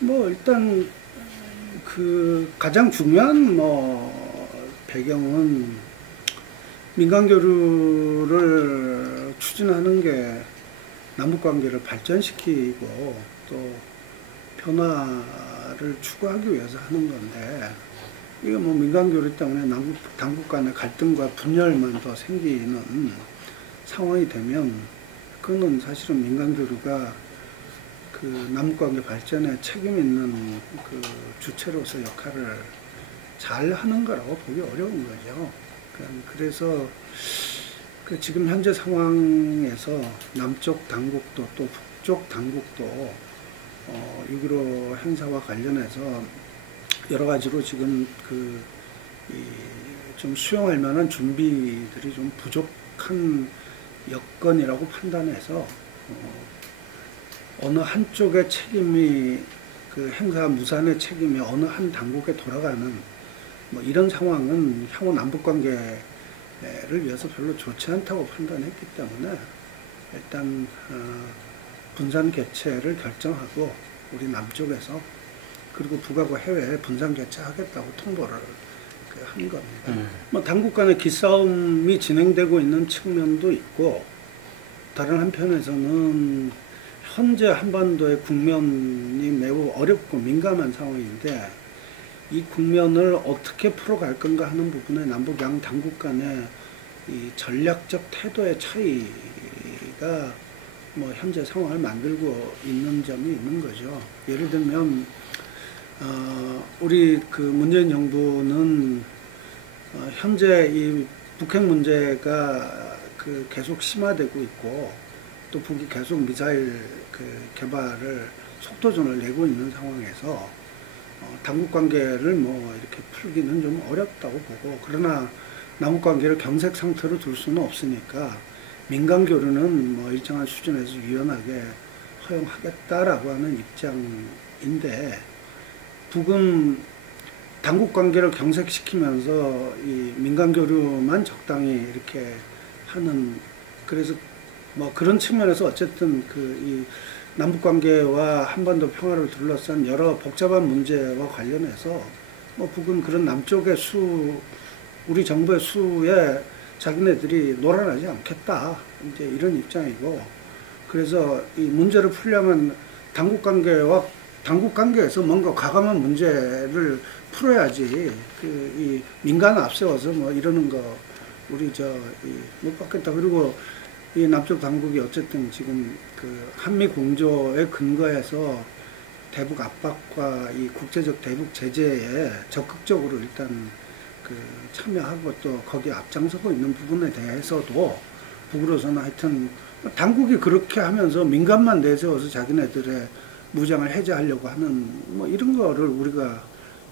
뭐 일단 그 가장 중요한 배경은 민간 교류를 추진하는 게 남북 관계를 발전시키고 또 변화를 추구하기 위해서 하는 건데, 이게 뭐 민간 교류 때문에 남북 당국 간의 갈등과 분열만 더 생기는 상황이 되면, 그거는 사실은 민간 교류가 그 남북관계 발전에 책임 있는 그 주체로서 역할을 잘 하는 거라고 보기 어려운 거죠. 그래서 그 지금 현재 상황에서 남쪽 당국도 또 북쪽 당국도 6.15 행사와 관련해서 여러 가지로 지금 좀 수용할 만한 준비들이 좀 부족한 여건이라고 판단해서 어느 한쪽의 책임이, 그 행사 무산의 책임이 어느 한 당국에 돌아가는 뭐 이런 상황은 향후 남북 관계를 위해서 별로 좋지 않다고 판단했기 때문에 일단 분산 개최를 결정하고 우리 남쪽에서, 그리고 북하고 해외에 분산 개최하겠다고 통보를 한 겁니다. 뭐 당국 간의 기싸움이 진행되고 있는 측면도 있고, 다른 한편에서는 현재 한반도의 국면이 매우 어렵고 민감한 상황인데, 이 국면을 어떻게 풀어갈 건가 하는 부분에 남북 양 당국 간의 이 전략적 태도의 차이가 뭐 현재 상황을 만들고 있는 점이 있는 거죠. 예를 들면 우리 그 문재인 정부는 현재 이 북핵 문제가 계속 심화되고 있고, 또 북이 계속 미사일 개발을 속도전을 내고 있는 상황에서 당국 관계를 뭐 이렇게 풀기는 좀 어렵다고 보고, 그러나 남북 관계를 경색 상태로 둘 수는 없으니까 민간 교류는 뭐 일정한 수준에서 유연하게 허용하겠다라고 하는 입장인데, 북은 당국 관계를 경색시키면서 이 민간 교류만 적당히 이렇게 하는, 그래서 뭐 그런 측면에서 어쨌든 이 남북 관계와 한반도 평화를 둘러싼 여러 복잡한 문제와 관련해서 뭐 북은 그런 남쪽의 우리 정부의 수에 자기네들이 놀아나지 않겠다, 이제 이런 입장이고, 그래서 이 문제를 풀려면 당국 관계에서 뭔가 과감한 문제를 풀어야지, 이 민간을 앞세워서 뭐 이러는 거 우리 못 받겠다. 그리고 이 남쪽 당국이 어쨌든 지금 한미 공조에 근거해서 대북 압박과 이 국제적 대북 제재에 적극적으로 일단 참여하고 또 거기에 앞장서고 있는 부분에 대해서도 북으로서는 하여튼 당국이 그렇게 하면서 민간만 내세워서 자기네들의 무장을 해제하려고 하는 뭐 이런 거를 우리가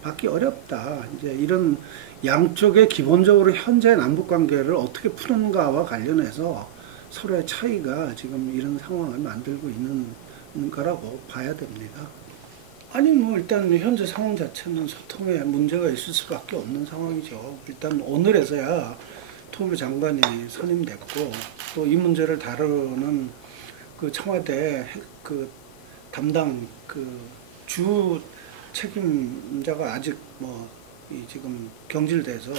받기 어렵다. 이제 이런 양쪽의 기본적으로 현재 남북 관계를 어떻게 푸는가와 관련해서 서로의 차이가 지금 이런 상황을 만들고 있는 거라고 봐야 됩니다. 아니 뭐 일단 현재 상황 자체는 소통에 문제가 있을 수밖에 없는 상황이죠. 일단 오늘에서야 통일부 장관이 선임됐고, 또 이 문제를 다루는 청와대 담당 주 책임자가 아직 지금 경질돼서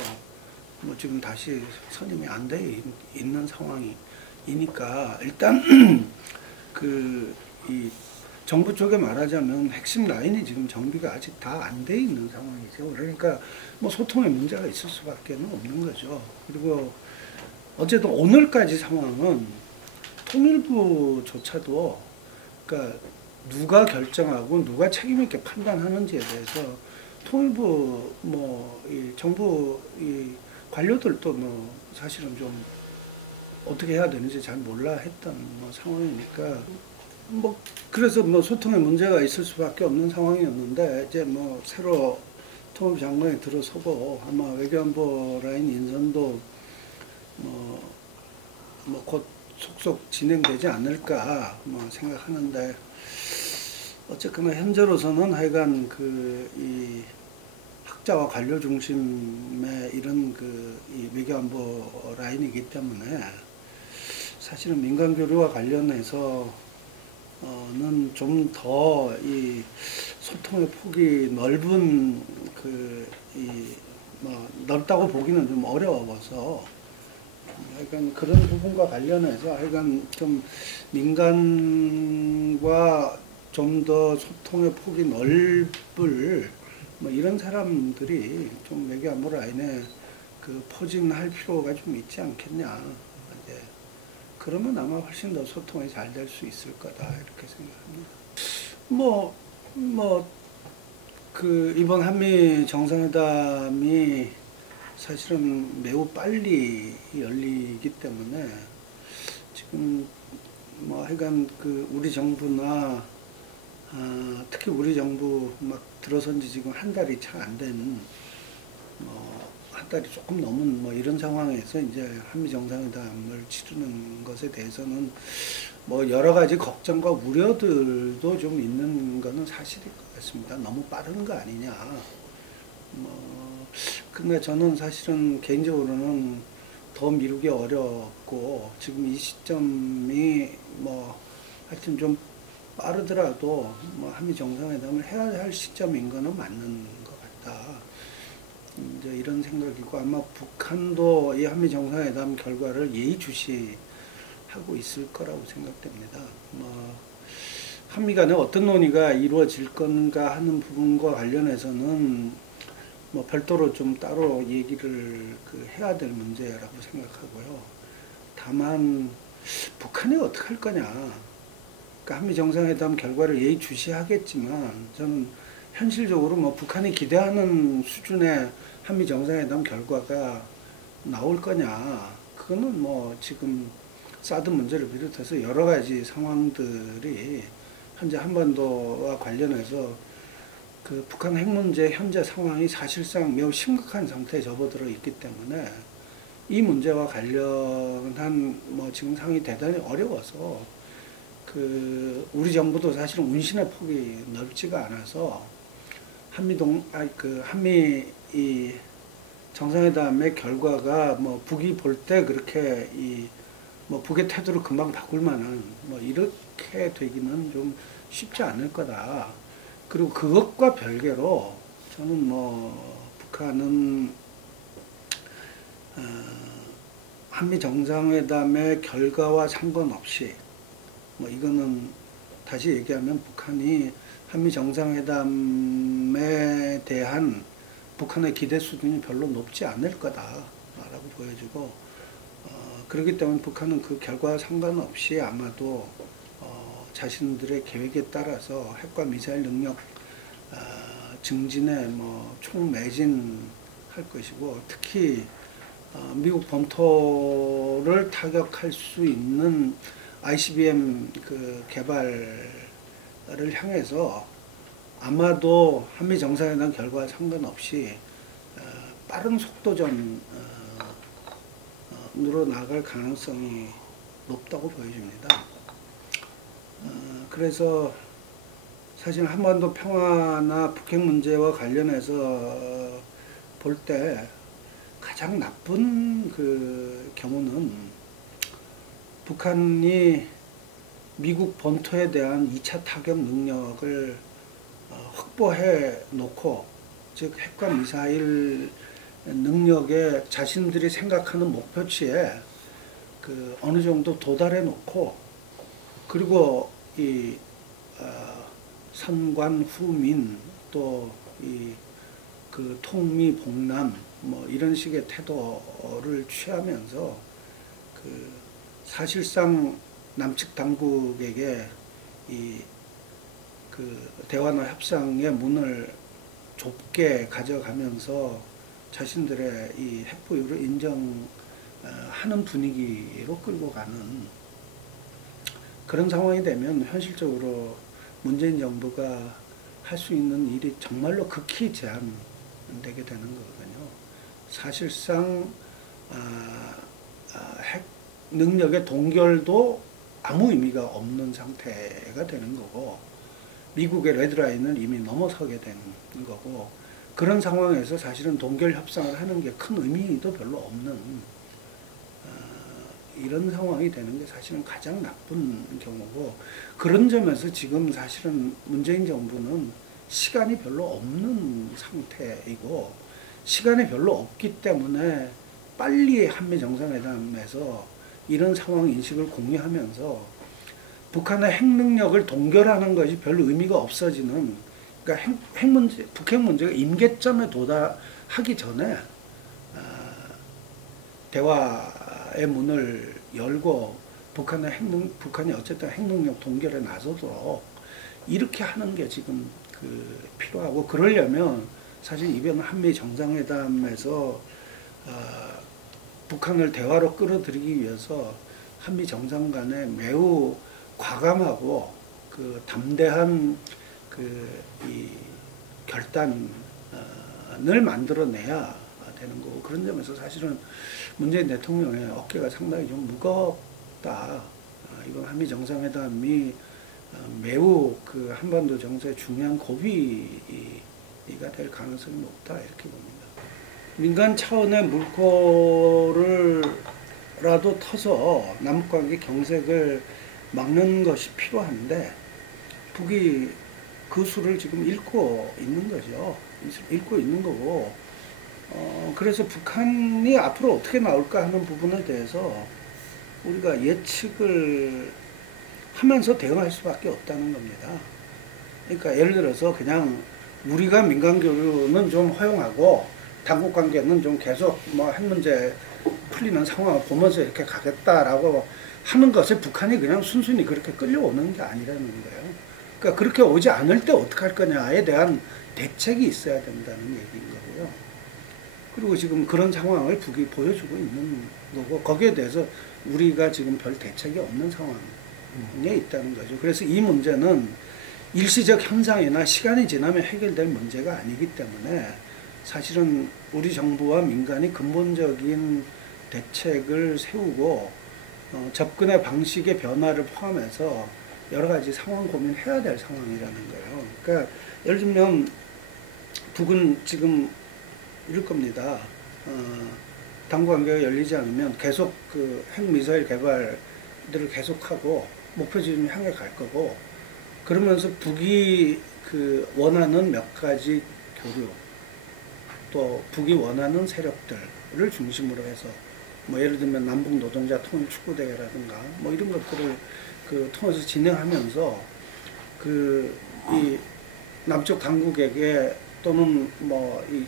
지금 다시 선임이 안 돼 있는 상황이니까, 일단 이 정부 쪽에 말하자면 핵심 라인이 지금 정비가 아직 다 안 돼 있는 상황이죠. 그러니까 소통에 문제가 있을 수밖에 없는 거죠. 그리고 어쨌든 오늘까지 상황은 통일부조차도, 그러니까 누가 결정하고 누가 책임 있게 판단하는지에 대해서 통일부 이 정부 이 관료들도 사실은 좀 어떻게 해야 되는지 잘 몰라 했던 상황이니까, 그래서 소통에 문제가 있을 수밖에 없는 상황이었는데, 이제 새로 통일부 장관이 들어서고 아마 외교안보 라인 인선도 곧 속속 진행되지 않을까 생각하는데, 어쨌거나 현재로서는 하여간 이 학자와 관료 중심의 이런 이 외교안보 라인이기 때문에 사실은 민간 교류와 관련해서 좀 더 이 소통의 폭이 넓은 넓다고 보기는 좀 어려워서 하여간 그런 부분과 관련해서 하여간 좀 민간과 좀 더 소통의 폭이 넓을 이런 사람들이 좀 외교 안보 라인에 포진할 필요가 좀 있지 않겠냐. 이제 그러면 아마 훨씬 더 소통이 잘 될 수 있을 거다 이렇게 생각합니다. 뭐, 뭐, 이번 한미 정상회담이 사실은 매우 빨리 열리기 때문에 지금 하여간 우리 정부나 특히 우리 정부 막 들어선 지 지금 한 달이 채 안 된 한 달이 조금 넘은 이런 상황에서 이제 한미 정상회담을 치르는 것에 대해서는 여러 가지 걱정과 우려들도 좀 있는 거는 사실일 것 같습니다. 너무 빠른 거 아니냐. 근데 저는 사실은 개인적으로는 더 미루기 어렵고 지금 이 시점이 하여튼 좀 빠르더라도 한미 정상회담을 해야 할 시점인 거는 맞는 것 같다. 이제 이런 생각이고 아마 북한도 이 한미 정상회담 결과를 예의주시하고 있을 거라고 생각됩니다. 한미 간에 어떤 논의가 이루어질 건가 하는 부분과 관련해서는 별도로 좀 따로 얘기를 해야 될 문제라고 생각하고요. 다만 북한이 어떻게 할 거냐. 그러니까 한미 정상회담 결과를 예의주시하겠지만 저는 현실적으로 북한이 기대하는 수준의 한미 정상회담 결과가 나올 거냐. 그거는 지금 사드 문제를 비롯해서 여러 가지 상황들이 현재 한반도와 관련해서 북한 핵 문제 현재 상황이 사실상 매우 심각한 상태에 접어들어 있기 때문에 이 문제와 관련한 지금 상황이 대단히 어려워서 우리 정부도 사실은 운신의 폭이 넓지가 않아서 한미 이 정상회담의 결과가 북이 볼 때 그렇게 북의 태도를 금방 바꿀 만한 이렇게 되기는 좀 쉽지 않을 거다. 그리고 그것과 별개로 저는 북한은 한미 정상회담의 결과와 상관없이 이거는 다시 얘기하면 북한이 한미 정상회담에 대한 북한의 기대 수준이 별로 높지 않을 거다라고 보여지고 그렇기 때문에 북한은 그 결과와 상관없이 아마도 자신들의 계획에 따라서 핵과 미사일 능력 증진에 총매진할 것이고 특히 미국 본토를 타격할 수 있는 ICBM 개발을 향해서 아마도 한미 정상회담 결과와 상관없이 빠른 속도전으로 나갈 가능성이 높다고 보여집니다. 그래서 사실 한반도 평화나 북핵 문제와 관련해서 볼 때 가장 나쁜 경우는 북한이 미국 본토에 대한 2차 타격 능력을 확보해 놓고 즉 핵과 미사일 능력에 자신들이 생각하는 목표치에 어느 정도 도달해 놓고 그리고 선관 후민 또 통미 봉남 이런 식의 태도를 취하면서 사실상 남측 당국에게 대화나 협상의 문을 좁게 가져가면서 자신들의 이 핵보유를 인정하는 분위기로 끌고 가는 그런 상황이 되면 현실적으로 문재인 정부가 할 수 있는 일이 정말로 극히 제한되게 되는 거거든요. 사실상 핵 능력의 동결도 아무 의미가 없는 상태가 되는 거고 미국의 레드라인을 이미 넘어서게 되는 거고 그런 상황에서 사실은 동결 협상을 하는 게 큰 의미도 별로 없는 이런 상황이 되는 게 사실은 가장 나쁜 경우고, 그런 점에서 지금 사실은 문재인 정부는 시간이 별로 없는 상태이고, 시간이 별로 없기 때문에 빨리 한미 정상회담에서 이런 상황 인식을 공유하면서 북한의 핵 능력을 동결하는 것이 별 의미가 없어지는, 그러니까 핵 문제, 북핵 문제가 임계점에 도달하기 전에 대화의 문을 열고 북한이 어쨌든 핵 능력 동결에 나서도록 이렇게 하는 게 지금 필요하고, 그러려면 사실 이번 한미 정상회담에서 북한을 대화로 끌어들이기 위해서 한미 정상 간에 매우 과감하고 담대한 이 결단을 만들어내야 되는 거고, 그런 점에서 사실은 문재인 대통령의 어깨가 상당히 좀 무겁다. 이번 한미 정상회담이 매우 한반도 정세에 중요한 고비가 될 가능성이 높다, 이렇게 봅니다. 민간 차원의 물꼬를라도 터서 남북관계 경색을 막는 것이 필요한데, 북이 그 수를 지금 읽고 있는 거죠. 읽고 있는 거고, 그래서 북한이 앞으로 어떻게 나올까 하는 부분에 대해서 우리가 예측을 하면서 대응할 수밖에 없다는 겁니다. 그러니까 예를 들어서 그냥 우리가 민간 교류는 좀 허용하고 당국 관계는 좀 계속 핵 문제 풀리는 상황을 보면서 이렇게 가겠다라고 하는 것에 북한이 그냥 순순히 그렇게 끌려오는 게 아니라는 거예요. 그러니까 그렇게 오지 않을 때 어떻게 할 거냐에 대한 대책이 있어야 된다는 얘기인 거고요. 그리고 지금 그런 상황을 북이 보여주고 있는 거고, 거기에 대해서 우리가 지금 별 대책이 없는 상황에 있다는 거죠. 그래서 이 문제는 일시적 현상이나 시간이 지나면 해결될 문제가 아니기 때문에 사실은 우리 정부와 민간이 근본적인 대책을 세우고 접근의 방식의 변화를 포함해서 여러 가지 상황 고민해야 될 상황이라는 거예요. 그러니까 예를 들면 북은 지금 이럴 겁니다. 당국 관계가 열리지 않으면 계속 핵미사일 개발들을 계속하고 목표 지점을 향해 갈 거고, 그러면서 북이 원하는 몇 가지 교류, 또 북이 원하는 세력들을 중심으로 해서 예를 들면 남북 노동자 통일 축구 대회라든가 이런 것들을 통해서 진행하면서 이 남쪽 당국에게 또는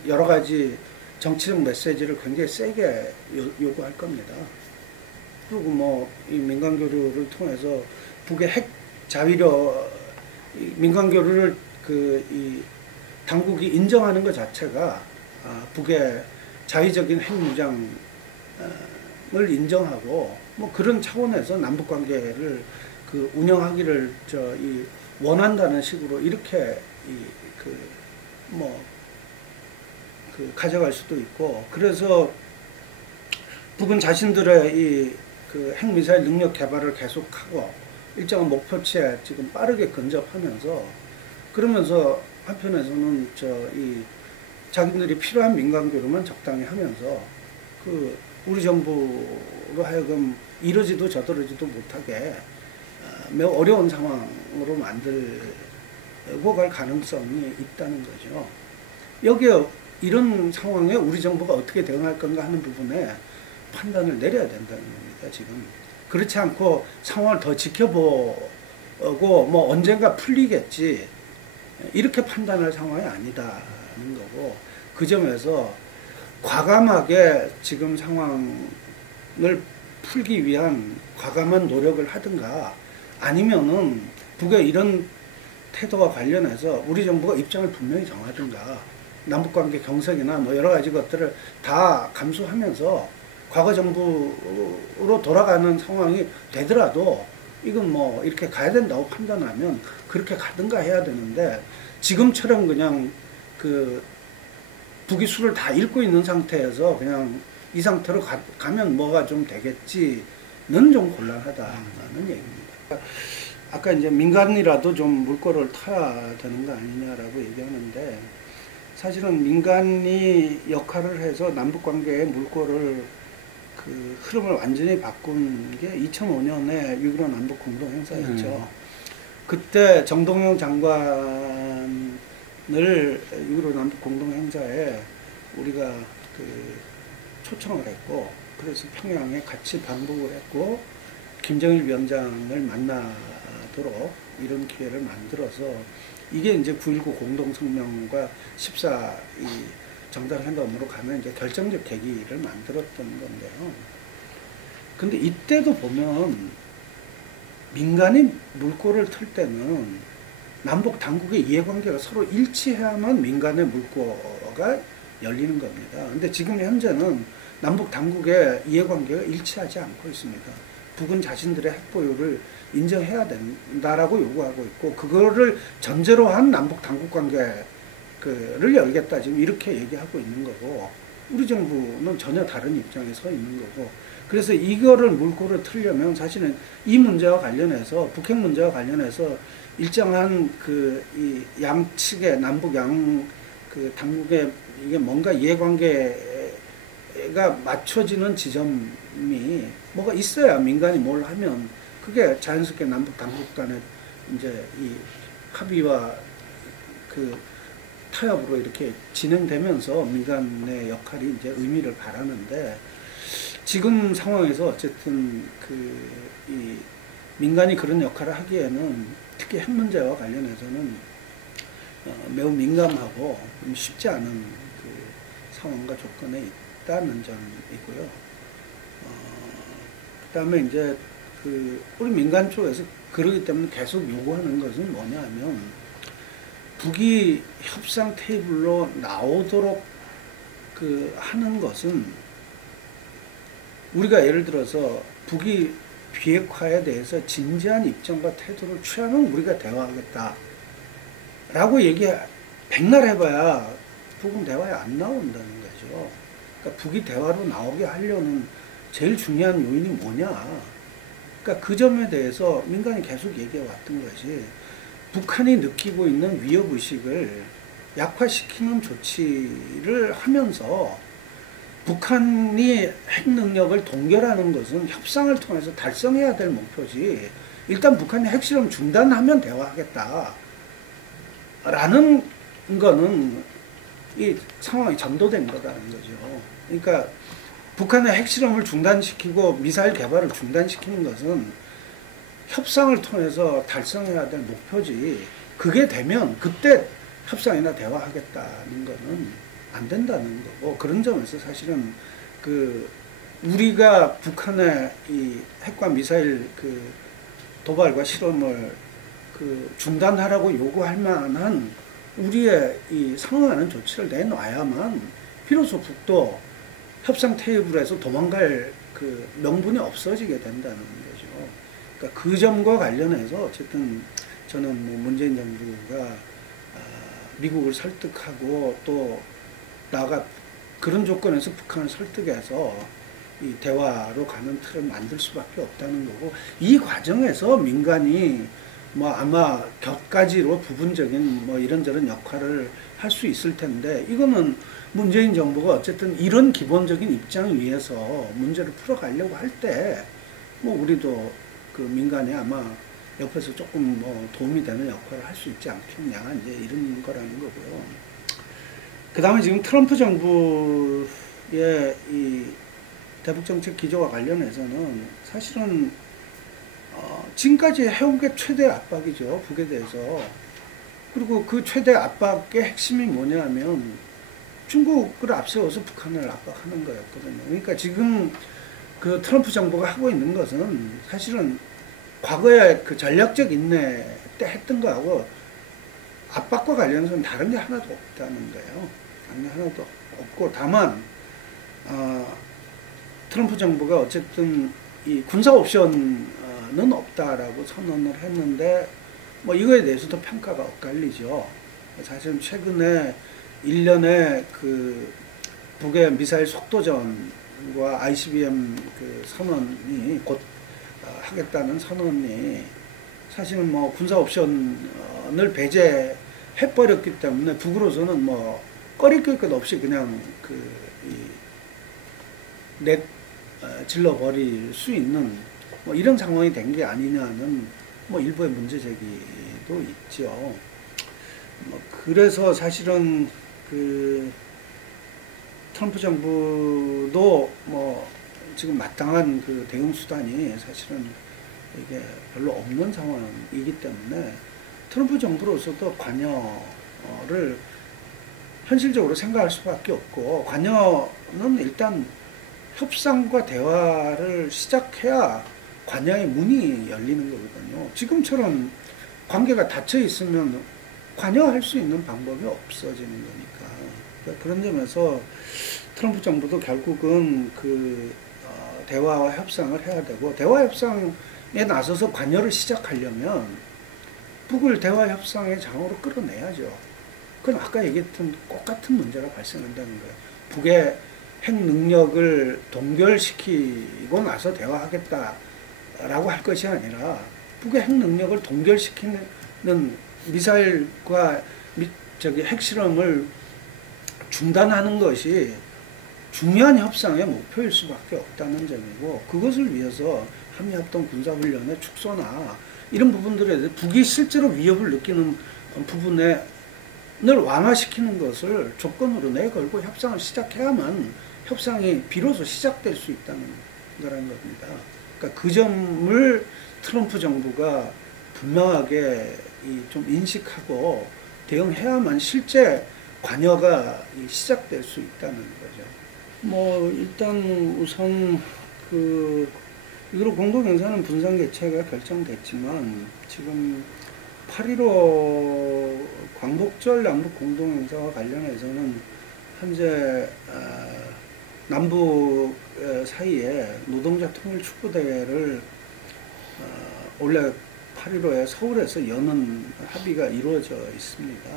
여러 가지 정치적 메시지를 굉장히 세게 요구할 겁니다. 그리고 이 민간 교류를 통해서 북의 핵 자위력, 민간 교류를 이 당국이 인정하는 것 자체가 북의 자위적인 핵 무장을 인정하고 그런 차원에서 남북 관계를 운영하기를 원한다는 식으로 이렇게 가져갈 수도 있고, 그래서 북은 자신들의 이 핵미사일 능력 개발을 계속하고 일정한 목표치에 지금 빠르게 근접하면서, 그러면서 한편에서는 이 자기들이 필요한 민간 교류만 적당히 하면서 우리 정부로 하여금 이러지도 저러지도 못하게 매우 어려운 상황으로 만들고 갈 가능성이 있다는 거죠. 여기에 이런 상황에 우리 정부가 어떻게 대응할 건가 하는 부분에 판단을 내려야 된다는 겁니다, 지금. 그렇지 않고 상황을 더 지켜보고 언젠가 풀리겠지, 이렇게 판단할 상황이 아니다는 거고, 그 점에서 과감하게 지금 상황을 풀기 위한 과감한 노력을 하든가, 아니면은 북의 이런 태도와 관련해서 우리 정부가 입장을 분명히 정하든가, 남북관계 경색이나 여러 가지 것들을 다 감수하면서 과거 정부로 돌아가는 상황이 되더라도 이건 이렇게 가야 된다고 판단하면 그렇게 가든가 해야 되는데, 지금처럼 그냥 북이 수를 다 읽고 있는 상태에서 그냥 이 상태로 가면 뭐가 좀 되겠지는 좀 곤란하다는 얘기입니다. 아까 이제 민간이라도 좀 물꼬를 타야 되는 거 아니냐라고 얘기하는데, 사실은 민간이 역할을 해서 남북관계에 물꼬를 그 흐름을 완전히 바꾼 게 2005년에 6.15 남북 공동 행사였죠. 그때 정동영 장관을 6.15 남북 공동 행사에 우리가 그 초청을 했고, 그래서 평양에 같이 방북을 했고, 김정일 위원장을 만나도록 이런 기회를 만들어서, 이게 이제 9.19 공동성명과 14 정상회담으로 가면 이제 결정적 계기를 만들었던 건데요. 근데 이때도 보면 민간이 물꼬를 틀 때는 남북 당국의 이해관계가 서로 일치해야만 민간의 물꼬가 열리는 겁니다. 근데 지금 현재는 남북 당국의 이해관계가 일치하지 않고 있습니다. 북은 자신들의 핵보유를 인정해야 된다라고 요구하고 있고, 그거를 전제로 한 남북 당국 관계를 열겠다 지금 이렇게 얘기하고 있는 거고, 우리 정부는 전혀 다른 입장에 서 있는 거고, 그래서 이거를 물꼬를 틀려면 사실은 이 문제와 관련해서, 북핵 문제와 관련해서 일정한 이 양측의 남북 그 당국의 이게 뭔가 이해관계가 맞춰지는 지점이 뭐가 있어야 민간이 뭘 하면 그게 자연스럽게 남북 당국 간의 이제 이 합의와 그 타협으로 이렇게 진행되면서 민간의 역할이 이제 의미를 발하는데, 지금 상황에서 어쨌든 이 민간이 그런 역할을 하기에는 특히 핵 문제와 관련해서는 매우 민감하고 쉽지 않은 그 상황과 조건에 있다는 점이고요. 그다음에 이제 우리 민간 쪽에서 그러기 때문에 계속 요구하는 것은 뭐냐 하면, 북이 협상 테이블로 나오도록 하는 것은, 우리가 예를 들어서 북이 비핵화에 대해서 진지한 입장과 태도를 취하면 우리가 대화하겠다 라고 백날 해봐야 북은 대화에 안 나온다는 거죠. 그러니까 북이 대화로 나오게 하려는 제일 중요한 요인이 뭐냐, 그러니까 그 점에 대해서 민간이 계속 얘기해 왔던 것이, 북한이 느끼고 있는 위협의식을 약화시키는 조치를 하면서 북한이 핵 능력을 동결하는 것은 협상을 통해서 달성해야 될 목표지, 일단 북한이 핵실험 중단하면 대화하겠다 라는 거는 이 상황이 전도된 거라는 거죠. 그러니까 북한의 핵실험을 중단시키고 미사일 개발을 중단시키는 것은 협상을 통해서 달성해야 될 목표지, 그게 되면 그때 협상이나 대화하겠다는 거는 안 된다는 거고, 그런 점에서 사실은 우리가 북한의 이 핵과 미사일 도발과 실험을 중단하라고 요구할 만한 우리의 이 상응하는 조치를 내놔야만 비로소 북도 협상 테이블에서 도망갈 명분이 없어지게 된다는 거죠. 그러니까 그 점과 관련해서 어쨌든 저는 뭐 문재인 정부가 미국을 설득하고 또 나아가 그런 조건에서 북한을 설득해서 이 대화로 가는 틀을 만들 수밖에 없다는 거고, 이 과정에서 민간이 뭐 아마 격가지로 부분적인 뭐 이런저런 역할을 할 수 있을 텐데, 이거는 문재인 정부가 어쨌든 이런 기본적인 입장 위에서 문제를 풀어가려고 할 때 뭐 우리도 민간이 아마 옆에서 조금 뭐 도움이 되는 역할을 할 수 있지 않겠냐, 이제 이런 거라는 거고요. 그 다음에 지금 트럼프 정부의 이 대북정책 기조와 관련해서는 사실은 지금까지 해온 게 최대 압박이죠, 북에 대해서. 그리고 그 최대 압박의 핵심이 뭐냐면 중국을 앞세워서 북한을 압박하는 거였거든요. 그러니까 지금 트럼프 정부가 하고 있는 것은 사실은 과거에 전략적 인내 때 했던 거하고 압박과 관련해서는 다른 게 하나도 없다는 거예요. 다른 게 하나도 없고, 다만 트럼프 정부가 어쨌든 이 군사 옵션은 없다라고 선언을 했는데, 뭐 이거에 대해서도 평가가 엇갈리죠. 사실은 최근에 일련의 북의 미사일 속도전과 ICBM 선언이 곧 하겠다는 선언이 사실은 뭐 군사 옵션을 배제해버렸기 때문에 북으로서는 뭐 꺼리낄 것 없이 그냥 질러버릴 수 있는 뭐 이런 상황이 된 게 아니냐는 뭐 일부의 문제 제기도 있죠. 뭐 그래서 사실은 그 트럼프 정부도 뭐 지금 마땅한 그 대응 수단이 사실은 이게 별로 없는 상황이기 때문에 트럼프 정부로서도 관여를 현실적으로 생각할 수밖에 없고, 관여는 일단 협상과 대화를 시작해야 관여의 문이 열리는 거거든요. 지금처럼 관계가 닫혀 있으면 관여할 수 있는 방법이 없어지는 거니까. 그러니까 그런 점에서 트럼프 정부도 결국은 그 대화와 협상을 해야 되고, 대화 협상에 나서서 관여를 시작하려면 북을 대화 협상의 장으로 끌어내야죠. 그건 아까 얘기했던 똑같은 문제가 발생한다는 거예요. 북의 핵 능력을 동결시키고 나서 대화하겠다라고 할 것이 아니라, 북의 핵 능력을 동결시키는 미사일과 핵실험을 중단하는 것이 중요한 협상의 목표일 수밖에 없다는 점이고, 그것을 위해서 한미합동 군사훈련의 축소나 이런 부분들에 대해서 북이 실제로 위협을 느끼는 부분을 완화시키는 것을 조건으로 내걸고 협상을 시작해야만 협상이 비로소 시작될 수 있다는 거라는 겁니다. 그러니까 그 점을 트럼프 정부가 분명하게 좀 인식하고 대응해야만 실제 관여가 시작될 수 있다는 거죠. 뭐 일단 우선 이거로 공동연사는 분산 개최가 결정됐지만, 지금 8.15 광복절 남북 공동연사와 관련해서는 현재 남북 사이에 노동자 통일 축구대회를 원래 8.15에 서울에서 여는 합의가 이루어져 있습니다.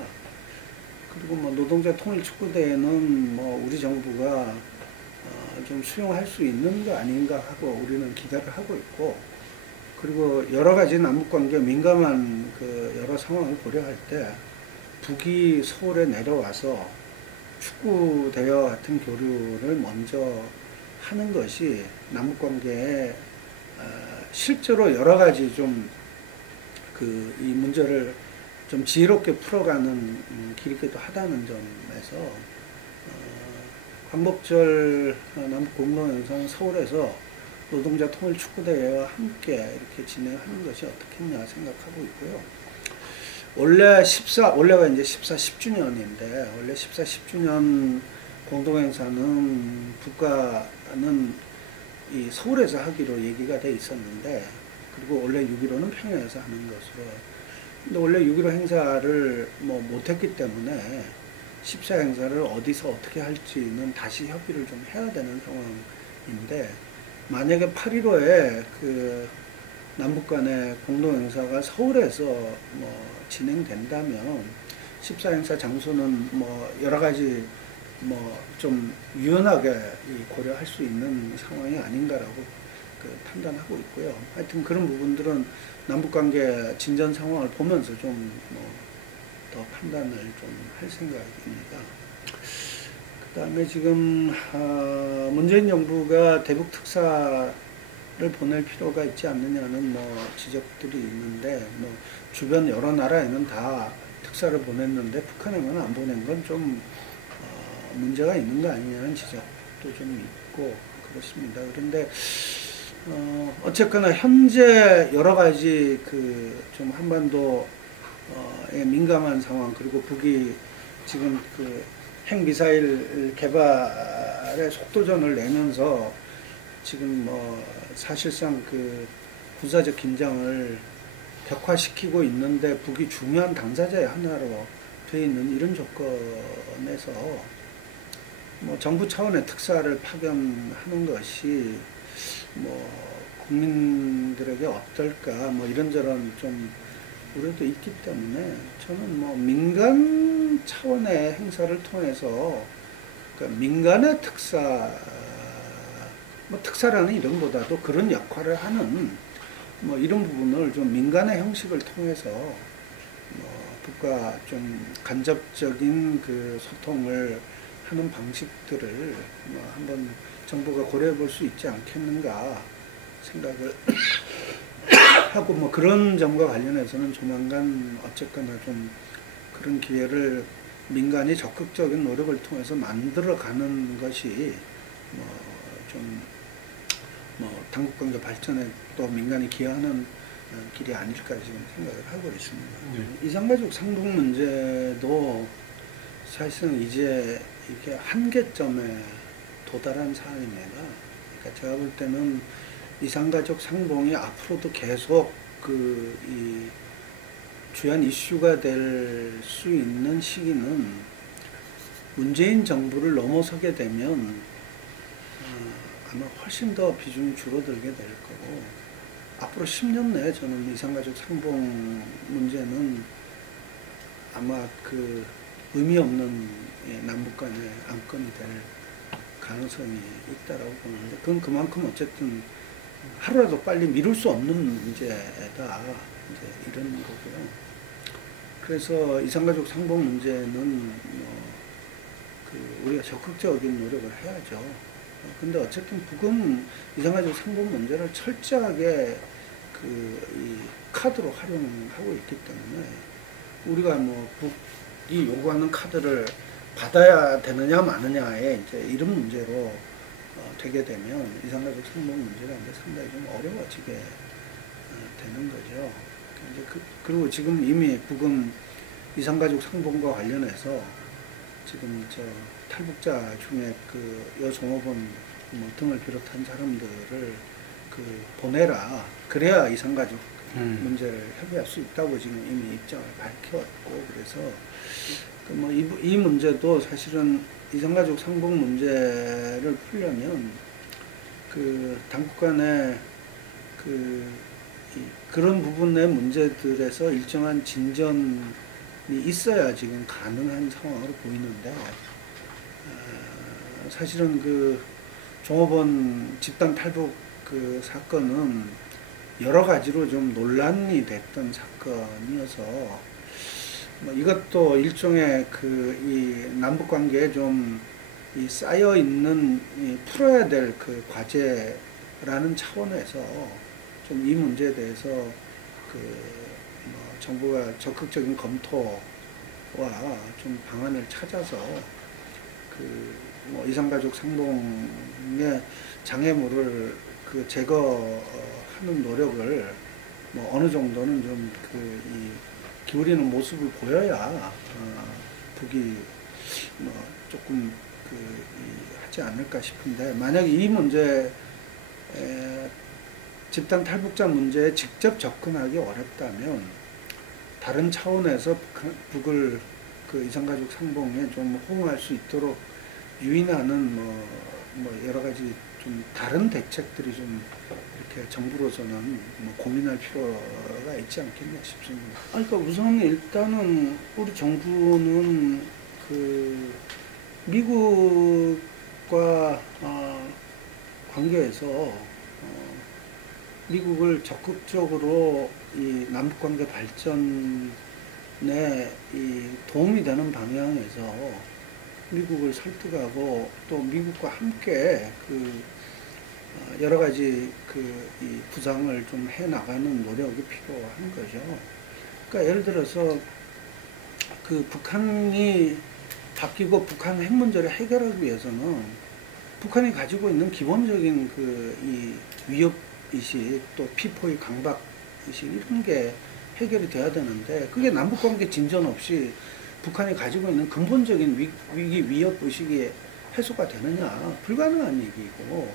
그리고 뭐 노동자 통일 축구대회는 뭐 우리 정부가 좀 수용할 수 있는 거 아닌가 하고 우리는 기대를 하고 있고, 그리고 여러 가지 남북관계 민감한 그 여러 상황을 고려할 때 북이 서울에 내려와서 축구대회와 같은 교류를 먼저 하는 것이 남북관계에 실제로 여러 가지 좀 이 문제를 좀 지혜롭게 풀어가는 길이기도 하다는 점에서 광복절 남북 공동연사는 서울에서 노동자 통일 축구대회와 함께 이렇게 진행하는 것이 어떻겠냐 생각하고 있고요. 원래가 이제 10주년인데, 원래 10주년 공동행사는 북과는 이 서울에서 하기로 얘기가 돼 있었는데, 그리고 원래 6.15는 평양에서 하는 것으로. 근데 원래 6.15 행사를 뭐 못했기 때문에 14 행사를 어디서 어떻게 할지는 다시 협의를 좀 해야 되는 상황인데, 만약에 8.15에 그 남북 간의 공동행사가 서울에서 뭐 진행된다면 14 행사 장소는 뭐 여러 가지 뭐 좀 유연하게 고려할 수 있는 상황이 아닌가라고 판단하고 있고요. 하여튼 그런 부분들은 남북관계 진전 상황을 보면서 좀 더 판단을 좀 할 생각입니다. 그 다음에 지금 문재인 정부가 대북 특사를 보낼 필요가 있지 않느냐는 뭐 지적들이 있는데, 뭐 주변 여러 나라에는 다 특사를 보냈는데 북한에만 안 보낸 건 좀 문제가 있는 거 아니냐는 지적도 좀 있고 그렇습니다. 그런데 어쨌거나 현재 여러 가지 좀 한반도의 민감한 상황, 그리고 북이 지금 핵미사일 개발에 속도전을 내면서 지금 뭐 사실상 군사적 긴장을 격화시키고 있는데, 북이 중요한 당사자의 하나로 되어 있는 이런 조건에서 뭐 정부 차원의 특사를 파견하는 것이 뭐 국민들에게 어떨까, 뭐 이런저런 좀 우려도 있기 때문에, 저는 뭐 민간 차원의 행사를 통해서 그러니까 민간의 특사, 뭐 특사라는 이름보다도 그런 역할을 하는 뭐 이런 부분을 좀 민간의 형식을 통해서 뭐 북과 좀 간접적인 소통을 하는 방식들을 뭐 한번 정부가 고려해 볼 수 있지 않겠는가 생각을 하고, 뭐 그런 점과 관련해서는 조만간 어쨌거나 좀 그런 기회를 민간이 적극적인 노력을 통해서 만들어가는 것이 뭐 당국관계 발전에 또 민간이 기여하는 길이 아닐까 지금 생각을 하고 있습니다. 네. 이산가족 상봉 문제도 사실은 이제 이게 한계점에 도달한 사안입니다. 그러니까 제가 볼 때는 이산가족 상봉이 앞으로도 계속 이 주요한 이슈가 될 수 있는 시기는 문재인 정부를 넘어서게 되면 아마 훨씬 더 비중이 줄어들게 될 거고, 앞으로 10년 내에 저는 이산가족 상봉 문제는 아마 그 의미 없는 남북 간의 안건이 될 가능성이 있다라고 보는데, 그건 그만큼 어쨌든 하루라도 빨리 미룰 수 없는 문제다, 이제 이런 거고요. 그래서 이산가족 상봉 문제는 우리가 적극적인 노력을 해야죠. 근데 어쨌든 북은 이산가족 상봉 문제를 철저하게 이 카드로 활용하고 있기 때문에 우리가 북이 요구하는 카드를 받아야 되느냐 마느냐에 이제 이런 문제로 되게 되면 이산가족 상봉 문제가 이제 상당히 좀 어려워지게 되는 거죠. 이제 그리고 지금 이미 북은 이산가족 상봉과 관련해서 지금 탈북자 중에 여종업원 등을 비롯한 사람들을 보내라, 그래야 이산가족 문제를 협의할 수 있다고 지금 이미 입장을 밝혔고, 그래서 이 문제도 사실은 이산가족 상봉 문제를 풀려면 당국 간에 그런 부분의 문제들에서 일정한 진전이 있어야 지금 가능한 상황으로 보이는데, 사실은 종업원 집단 탈북 사건은 여러 가지로 좀 논란이 됐던 사건이어서 이것도 일종의 이 남북 관계에 좀 쌓여 있는 풀어야 될 과제라는 차원에서 좀 이 문제에 대해서 정부가 적극적인 검토와 좀 방안을 찾아서 이산가족 상봉의 장애물을 제거하는 노력을 어느 정도는 좀 기울이는 모습을 보여야 북이 조금 하지 않을까 싶은데, 만약에 이 문제 집단 탈북자 문제에 직접 접근하기 어렵다면 다른 차원에서 북을 이산가족 상봉에 좀 호응할 수 있도록 유인하는 여러 가지 좀 다른 대책들이 좀 이렇게 정부로서는 고민할 필요가 있지 않겠나 싶습니다. 그러니까 우선 일단은 우리 정부는 미국과 관계에서 미국을 적극적으로 이 남북관계 발전에 도움이 되는 방향에서 미국을 설득하고 또 미국과 함께 여러 가지 이 부상을 좀 해 나가는 노력이 필요한 거죠. 그러니까 예를 들어서 북한이 바뀌고 북한 핵 문제를 해결하기 위해서는 북한이 가지고 있는 기본적인 이 위협 의식, 또 피포의 강박 의식, 이런 게 해결이 돼야 되는데, 그게 남북관계 진전 없이 북한이 가지고 있는 근본적인 위기 위협 의식이 해소가 되느냐, 불가능한 얘기고,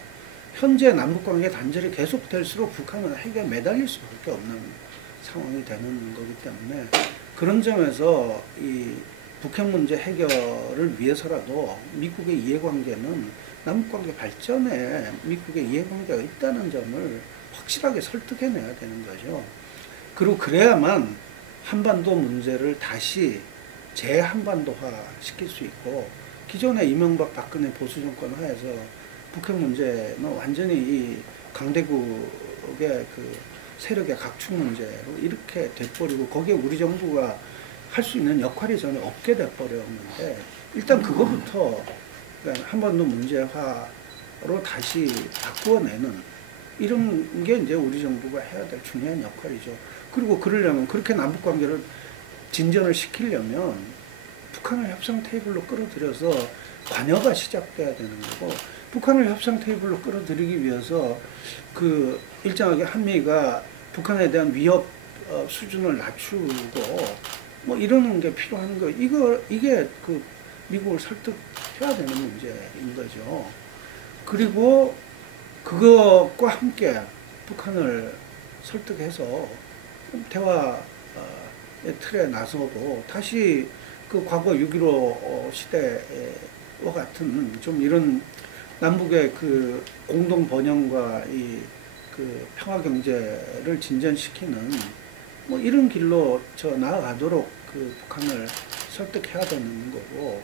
현재 남북관계 단절이 계속될수록 북한은 핵에 매달릴 수밖에 없는 상황이 되는 거기 때문에, 그런 점에서 이 북핵 문제 해결을 위해서라도 미국의 이해관계는 남북관계 발전에 미국의 이해관계가 있다는 점을 확실하게 설득해내야 되는 거죠. 그리고 그래야만 한반도 문제를 다시 재한반도화 시킬 수 있고, 기존의 이명박 박근혜 보수정권 하에서 북핵 문제는 완전히 이 강대국의 세력의 각축 문제로 이렇게 돼버리고, 거기에 우리 정부가 할 수 있는 역할이 전혀 없게 돼버렸는데, 일단 그거부터 한반도 문제화 다시 바꾸어내는 이런 게 이제 우리 정부가 해야 될 중요한 역할이죠. 그리고 그러려면 그렇게 남북 관계를 진전을 시키려면 북한을 협상 테이블로 끌어들여서 관여가 시작돼야 되는 거고, 북한을 협상 테이블로 끌어들이기 위해서 그 일정하게 한미가 북한에 대한 위협 수준을 낮추고 뭐 이러는 게 필요한 거. 이게 그 미국을 설득해야 되는 문제인 거죠. 그리고 그것과 함께 북한을 설득해서 대화의 틀에 나서고 다시 그 과거 6.15 시대와 같은 좀 이런 남북의 그 공동 번영과 이 그 평화 경제를 진전시키는 뭐 이런 길로 나아가도록 그 북한을 설득해야 되는 거고,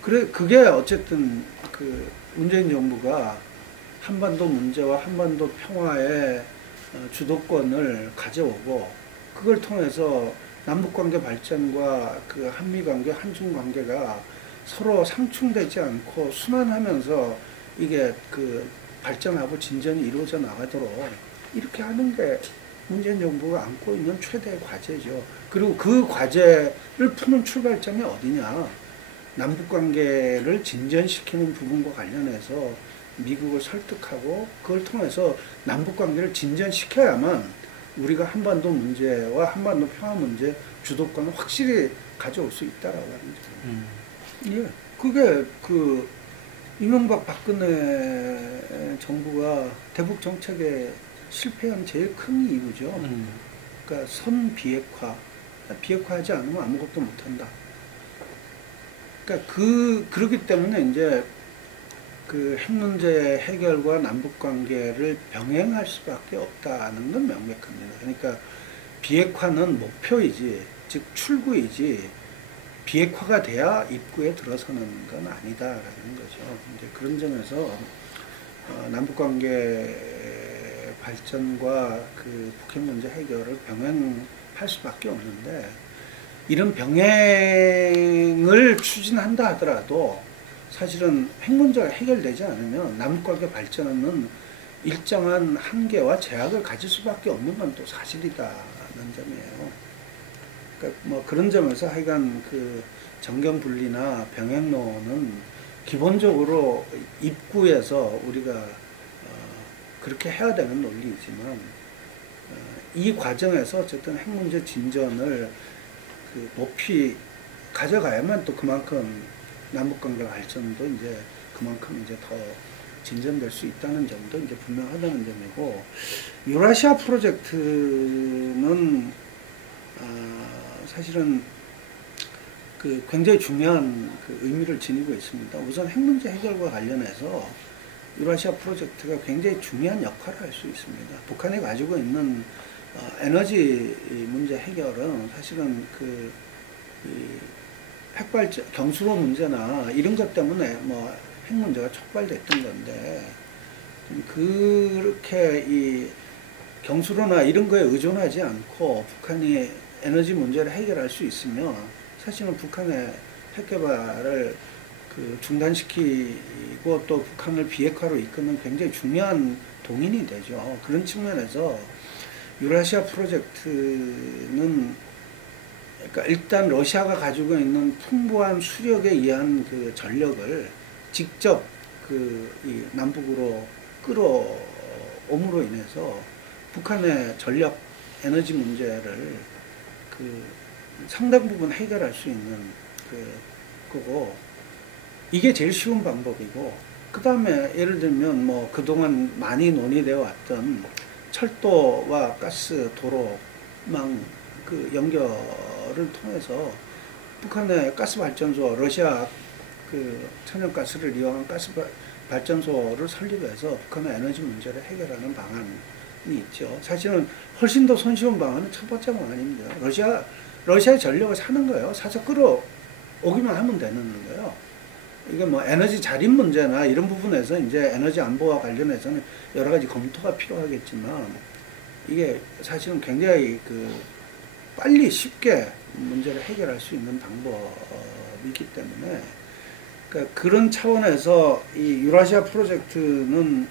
그게 어쨌든 그 문재인 정부가 한반도 문제와 한반도 평화의 주도권을 가져오고, 그걸 통해서 남북관계 발전과 그 한미관계, 한중관계가 서로 상충되지 않고 순환하면서 이게 그 발전하고 진전이 이루어져 나가도록 이렇게 하는 게 문재인 정부가 안고 있는 최대의 과제죠. 그리고 그 과제를 푸는 출발점이 어디냐? 남북관계를 진전시키는 부분과 관련해서 미국을 설득하고 그걸 통해서 남북관계를 진전시켜야만 우리가 한반도 문제와 한반도 평화 문제 주도권을 확실히 가져올 수 있다라고 하는 점이에요. 예, 그게 그 이명박 박근혜 정부가 대북 정책에 실패한 제일 큰 이유죠. 그러니까 선비핵화, 비핵화하지 않으면 아무것도 못한다. 그러니까 그렇기 때문에 이제 그 핵 문제 해결과 남북 관계를 병행할 수밖에 없다는 건 명백합니다. 그러니까 비핵화는 목표이지, 즉 출구이지, 비핵화가 돼야 입구에 들어서는 건 아니다라는 거죠. 이제 그런 점에서 남북 관계 발전과 그 북핵 문제 해결을 병행할 수밖에 없는데, 이런 병행을 추진한다 하더라도 사실은 핵 문제가 해결되지 않으면 남북관계 발전은 일정한 한계와 제약을 가질 수밖에 없는 건 또 사실이다는 점이에요. 그러니까 뭐 그런 점에서 하여간 그 정경 분리나 병행론은 기본적으로 입구에서 우리가 그렇게 해야 되는 논리이지만, 이 과정에서 어쨌든 핵 문제 진전을 그 높이 가져가야만 또 그만큼 남북관계 발전도 이제 그만큼 이제 더 진전될 수 있다는 점도 이제 분명하다는 점이고, 유라시아 프로젝트는 사실은 그 굉장히 중요한 그 의미를 지니고 있습니다. 우선 핵 문제 해결과 관련해서 유라시아 프로젝트가 굉장히 중요한 역할을 할 수 있습니다. 북한이 가지고 있는 에너지 문제 해결은 사실은 그 핵발전, 경수로 문제나 이런 것 때문에 뭐 핵 문제가 촉발됐던 건데, 그렇게 이 경수로나 이런 거에 의존하지 않고 북한이 에너지 문제를 해결할 수 있으면 사실은 북한의 핵 개발을 그 중단시키고 또 북한을 비핵화로 이끄는 굉장히 중요한 동인이 되죠. 그런 측면에서 유라시아 프로젝트는 그러니까 일단 러시아가 가지고 있는 풍부한 수력에 의한 그 전력을 직접 이 남북으로 끌어옴으로 인해서 북한의 전력 에너지 문제를 그 상당 부분 해결할 수 있는 거고, 이게 제일 쉬운 방법이고, 그 다음에 예를 들면 뭐 그동안 많이 논의되어 왔던 철도와 가스 도로망 그 연결을 통해서 북한의 가스 발전소, 러시아 그 천연가스를 이용한 가스 발전소를 설립해서 북한의 에너지 문제를 해결하는 방안이 있죠. 사실은 훨씬 더 손쉬운 방안은 첫 번째 방안입니다. 러시아의 전력을 사는 거예요. 사서 끌어오기만 하면 되는 거예요. 이게 뭐 에너지 자립 문제나 이런 부분에서 이제 에너지 안보와 관련해서는 여러 가지 검토가 필요하겠지만, 이게 사실은 굉장히 그 빨리 쉽게 문제를 해결할 수 있는 방법이기 때문에 그러니까 그런 차원에서 이 유라시아 프로젝트는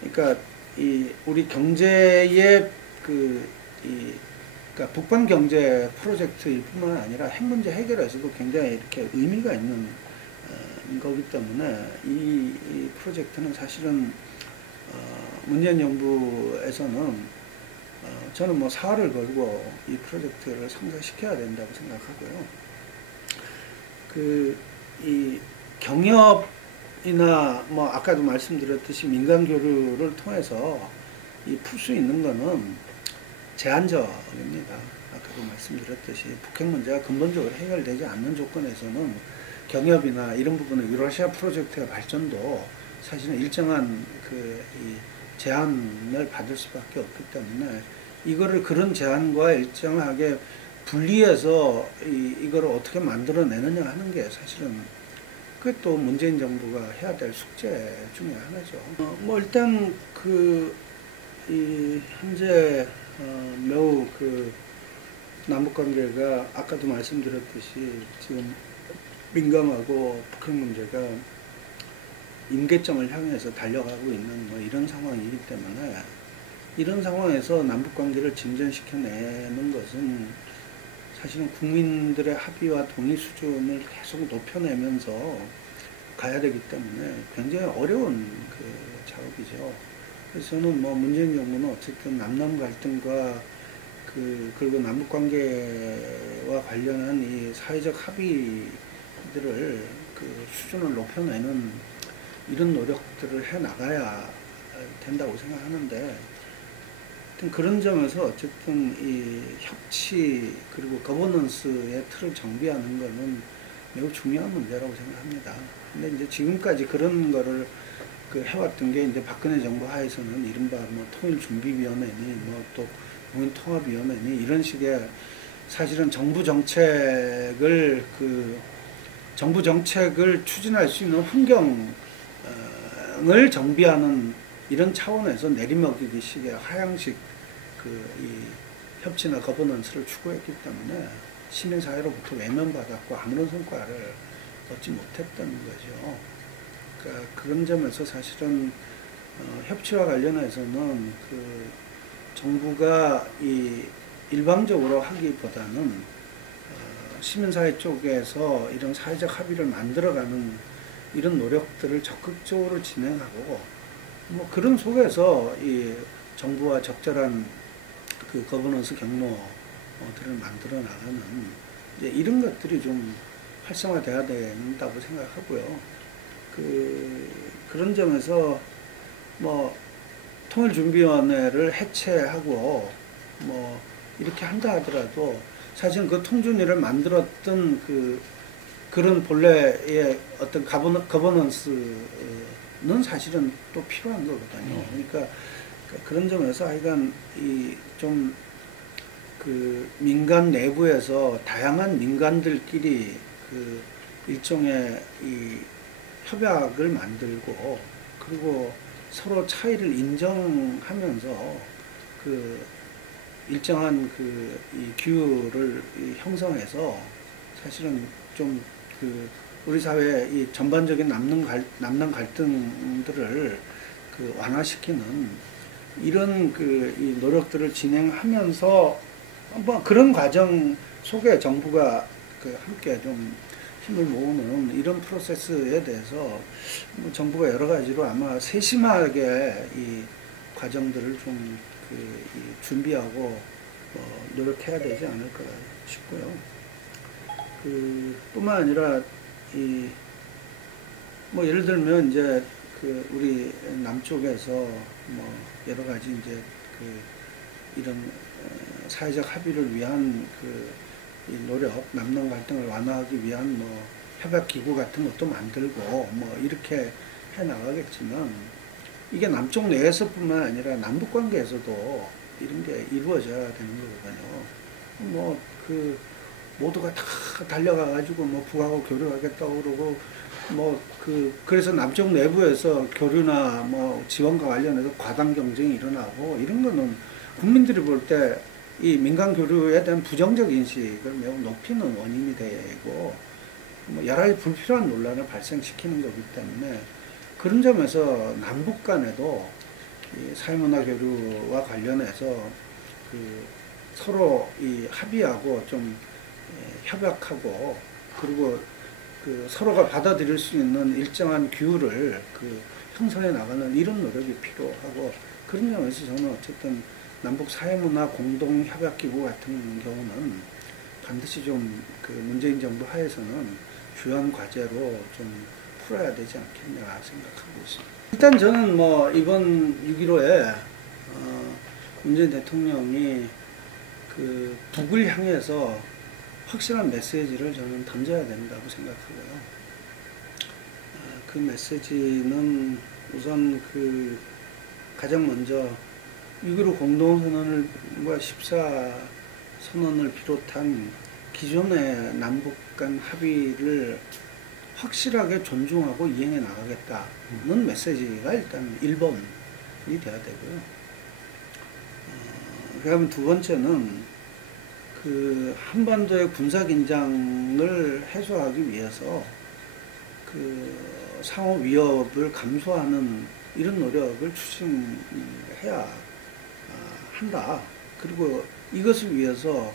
그러니까 이 우리 경제의 그 이 그러니까 북방 경제 프로젝트일 뿐만 아니라 핵 문제 해결에서도 굉장히 이렇게 의미가 있는 거기 때문에 이 프로젝트는 사실은 문재인 정부에서는 저는 뭐 사활을 걸고 이 프로젝트를 성사시켜야 된다고 생각하고요. 이 경협이나 뭐 아까도 말씀드렸듯이 민간 교류를 통해서 이 풀 수 있는 거는 제한적입니다. 아까도 말씀드렸듯이 북핵 문제가 근본적으로 해결되지 않는 조건에서는 경협이나 이런 부분의 유라시아 프로젝트의 발전도 사실은 일정한 이 제한을 받을 수밖에 없기 때문에 이거를 그런 제한과 일정하게 분리해서 이거를 어떻게 만들어내느냐 하는 게 사실은 그게 또 문재인 정부가 해야 될 숙제 중에 하나죠. 뭐 일단 이 현재 매우 남북 관계가 아까도 말씀드렸듯이 지금 민감하고 북핵 문제가 임계점을 향해서 달려가고 있는 뭐 이런 상황이기 때문에 이런 상황에서 남북 관계를 진전시켜내는 것은 사실은 국민들의 합의와 동의 수준을 계속 높여내면서 가야 되기 때문에 굉장히 어려운 작업이죠. 그래서 저는 뭐 문재인 정부는 어쨌든 남남 갈등과 그리고 남북 관계와 관련한 이 사회적 합의들을 수준을 높여내는 이런 노력들을 해 나가야 된다고 생각하는데, 그런 점에서 어쨌든 이 협치 그리고 거버넌스의 틀을 정비하는 것은 매우 중요한 문제라고 생각합니다. 근데 이제 지금까지 그런 거를 해왔던 게 이제 박근혜 정부 하에서는 이른바 뭐 통일준비위원회니 뭐 또 국민통합위원회니 이런 식의 사실은 정부 정책을 추진할 수 있는 환경을 정비하는 이런 차원에서 내리먹이기 식의 하향식 이 협치나 거버넌스를 추구했기 때문에 시민사회로부터 외면받았고 아무런 성과를 얻지 못했던 거죠. 그러니까 그런 점에서 사실은 협치와 관련해서는 정부가 일방적으로 하기보다는 시민사회 쪽에서 이런 사회적 합의를 만들어가는 이런 노력들을 적극적으로 진행하고 뭐 그런 속에서 이 정부와 적절한 거버넌스 경로들을 만들어 나가는 이제 이런 것들이 좀 활성화돼야 된다고 생각하고요. 그런 점에서 뭐 통일준비위원회를 해체하고 뭐 이렇게 한다 하더라도 사실은 그 통준위를 만들었던 그런 본래의 어떤 거버넌스는 사실은 또 필요한 거거든요. 그러니까 그런 점에서 하여간 민간 내부에서 다양한 민간들끼리 일종의 이 협약을 만들고 그리고 서로 차이를 인정하면서 일정한 이 규율을 형성해서 사실은 좀 우리 사회의 이 전반적인 남남 갈등들을 완화시키는 이런 이 노력들을 진행하면서 뭐 그런 과정 속에 정부가 함께 좀 힘을 모으는 이런 프로세스에 대해서 뭐 정부가 여러 가지로 아마 세심하게 이 과정들을 좀 준비하고 노력해야 되지 않을까 싶고요. 뿐만 아니라 뭐 예를 들면 이제 우리 남쪽에서 뭐 여러 가지 이제 이런 사회적 합의를 위한 이 노력, 남남 갈등을 완화하기 위한 뭐 협약기구 같은 것도 만들고 뭐 이렇게 해 나가겠지만 이게 남쪽 내에서뿐만 아니라 남북 관계에서도 이런 게 이루어져야 되는 거거든요. 뭐 모두가 다 달려가가지고 뭐 북하고 교류하겠다고 그러고 뭐 그래서 남쪽 내부에서 교류나 뭐 지원과 관련해서 과당 경쟁이 일어나고 이런 거는 국민들이 볼 때 이 민간 교류에 대한 부정적 인식을 매우 높이는 원인이 되고 뭐 여러 가지 불필요한 논란을 발생시키는 거기 때문에 그런 점에서 남북 간에도 이 사회문화 교류와 관련해서 그 서로 이 합의하고 좀 협약하고 그리고 그 서로가 받아들일 수 있는 일정한 규율을 그 형성해 나가는 이런 노력이 필요하고 그런 점에서 저는 어쨌든 남북 사회문화 공동협약기구 같은 경우는 반드시 좀 그 문재인 정부 하에서는 주요한 과제로 좀 풀어야 되지 않겠냐 생각하고 있습니다. 일단 저는 뭐 이번 6.15에 문재인 대통령이 그 북을 향해서 확실한 메시지를 저는 던져야 된다고 생각하고요. 그 메시지는 우선 그 가장 먼저 6.15 공동선언과 14선언을 비롯한 기존의 남북 간 합의를 확실하게 존중하고 이행해 나가겠다는 메시지가 일단 1번이 돼야 되고요. 그다음에 두 번째는 그 한반도의 군사 긴장을 해소하기 위해서 그 상호 위협을 감소하는 이런 노력을 추진해야 한다. 그리고 이것을 위해서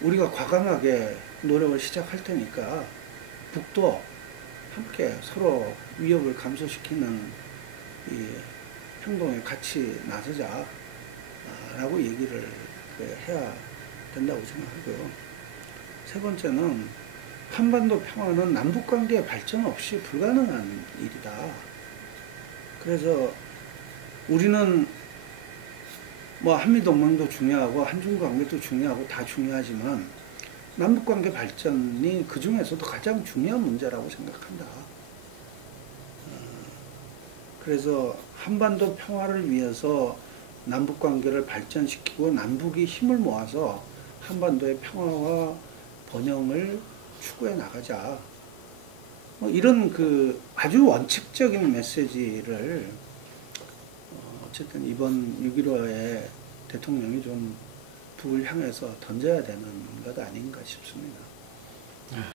우리가 과감하게 노력을 시작할 테니까 북도 함께 서로 위협을 감소시키는 이 행동에 같이 나서자 라고 얘기를 해야 된다고 생각하고요. 세 번째는 한반도 평화는 남북관계의 발전 없이 불가능한 일이다. 그래서 우리는 뭐 한미동맹도 중요하고 한중관계도 중요하고 다 중요하지만 남북관계 발전이 그 중에서도 가장 중요한 문제라고 생각한다. 그래서 한반도 평화를 위해서 남북관계를 발전시키고 남북이 힘을 모아서 한반도의 평화와 번영을 추구해 나가자. 뭐 이런 그 아주 원칙적인 메시지를 어쨌든 이번 6.15에 대통령이 좀 북을 향해서 던져야 되는 것 아닌가 싶습니다.